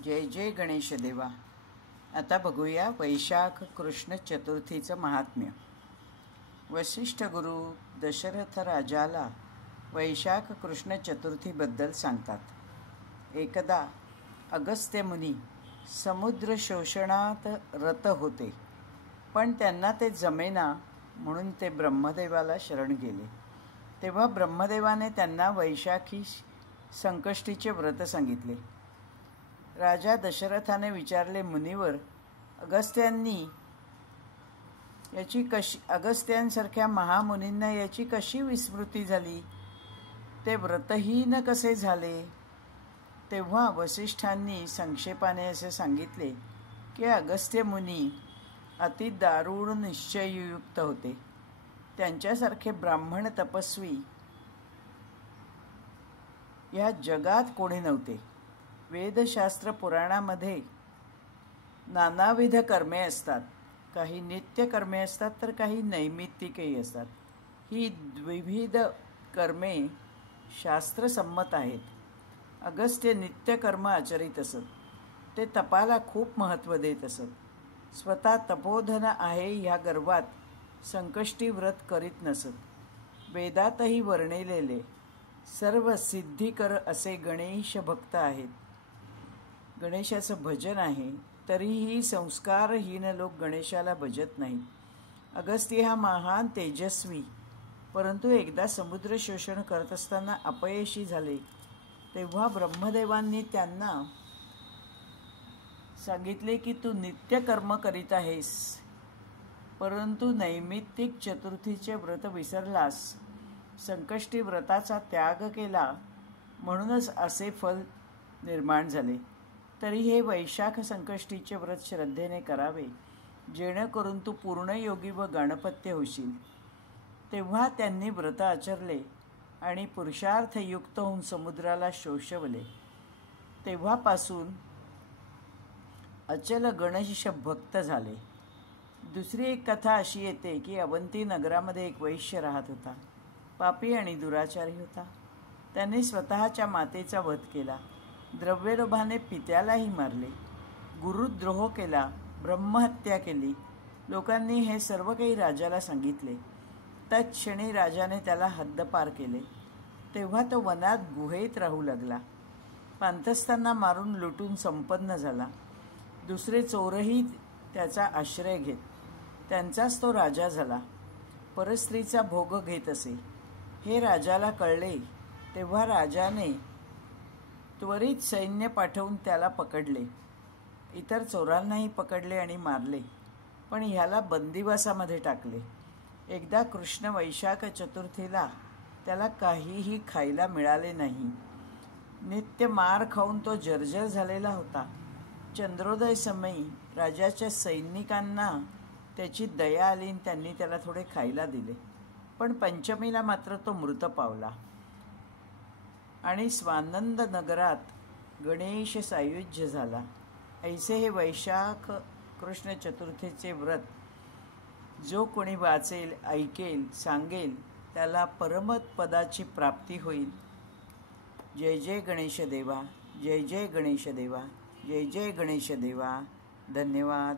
जय जय गणेश देवा। आता बघूया वैशाख कृष्ण चतुर्थीचं महात्म्य। वसिष्ठ गुरु दशरथ राजाला वैशाख कृष्ण चतुर्थीबद्दल सांगतात। एकदा अगस्त्य मुनी समुद्र शोषणात रत होते, पण त्यांना ते जमेना म्हणून ते ब्रह्मदेवाला शरण गेले। तेव्हा ब्रह्मदेवाने त्यांना वैशाखी संकष्टीचे व्रत सांगितले। राजा दशरथाने विचारले, मुनिवर, अगस्त्यांसारख्या महामुनींना याची कशी विस्मृती झाली? ते व्रतहीन कसे झाले? तेव्हा वसिष्ठांनी संक्षेपाने असे सांगितले की अगस्त्य मुनी अति दारुण निश्चययुक्त होते। त्यांच्यासारखे ब्राह्मण तपस्वी या जगात कोणी नव्हते। वेदशास्त्र पुराणामध्ये नानाविध कर्मे असतात, काही नित्य कर्मे असतात तर काही नैमित्तिकही असतात। ही विविध कर्मे शास्त्रसंमत आहेत। अगस्त्य नित्य कर्म आचरित असत, ते तपाला खूप महत्त्व देत असत। स्वतः तपोधन आहे ह्या गर्वात संकष्टी व्रत करीत नसत। वेदातही वर्णिलेले सर्व सिद्धिकर असे गणेश भक्त आहेत। गणेशाचं भजन आहे, तरीही संस्कारहीन लोक गणेशाला भजत नाहीत। अगस्त्य हा महान तेजस्वी, परंतु एकदा समुद्र शोषण करत असताना अपयशी झाले। तेव्हा ब्रह्मदेवांनी त्यांना सांगितले की तू नित्य कर्म करीत आहेस, परंतु नैमित्तिक चतुर्थीचे व्रत विसरलास, संकष्टी व्रताचा त्याग केला, म्हणूनच असे फल निर्माण झाले। तरी हे वैशाख संकष्टीचे व्रत श्रद्धेने करावे, जेणेकरून तू पूर्णयोगी व गणपत्य होशील। तेव्हा त्यांनी व्रत आचरले आणि पुरुषार्थयुक्त होऊन समुद्राला शोषवले। तेव्हापासून अचल गणेश भक्त झाले। दुसरी एक कथा अशी येते की अवंती नगरामध्ये एक वैश्य राहत होता। पापी आणि दुराचारी होता। त्याने स्वतःच्या मातेचा वध केला, द्रव्यलोभाने पित्यालाही मारले, गुरुद्रोह केला, ब्रह्महत्या केली। लोकांनी हे सर्व काही राजाला सांगितले। तत्क्षणी राजाने त्याला हद्दपार केले। तेव्हा तो वनात गुहेत राहू लागला। पांथस्तांना मारून लुटून संपन्न झाला। दुसरे चोरही त्याचा आश्रय घेत, त्यांचाच तो राजा झाला। परस्त्रीचा भोग घेत असे। हे राजाला कळले। तेव्हा राजाने त्वरित सैन्य पाठवून त्याला पकडले। इतर चोरांनाही पकडले आणि मारले, पण ह्याला बंदिवासामध्ये टाकले। एकदा कृष्ण वैशाख चतुर्थीला त्याला काहीही खायला मिळाले नाही। नित्य मार खाऊन तो जर्जर झालेला होता। चंद्रोदय समयी राजाच्या सैनिकांना त्याची दया आली आणि त्यांनी त्याला थोडे खायला दिले, पण पंचमीला मात्र तो मृत पावला आणि स्वानंद नगरात गणेश सायुज्य झाला। ऐसे हे वैशाख कृष्ण चतुर्थीचे व्रत जो कोणी वाचेल, ऐकेल, सांगेल, त्याला परमपदाची प्राप्ती होईल। जय जय गणेश देवा, जय जय गणेश देवा, जय जय गणेश देवा। धन्यवाद।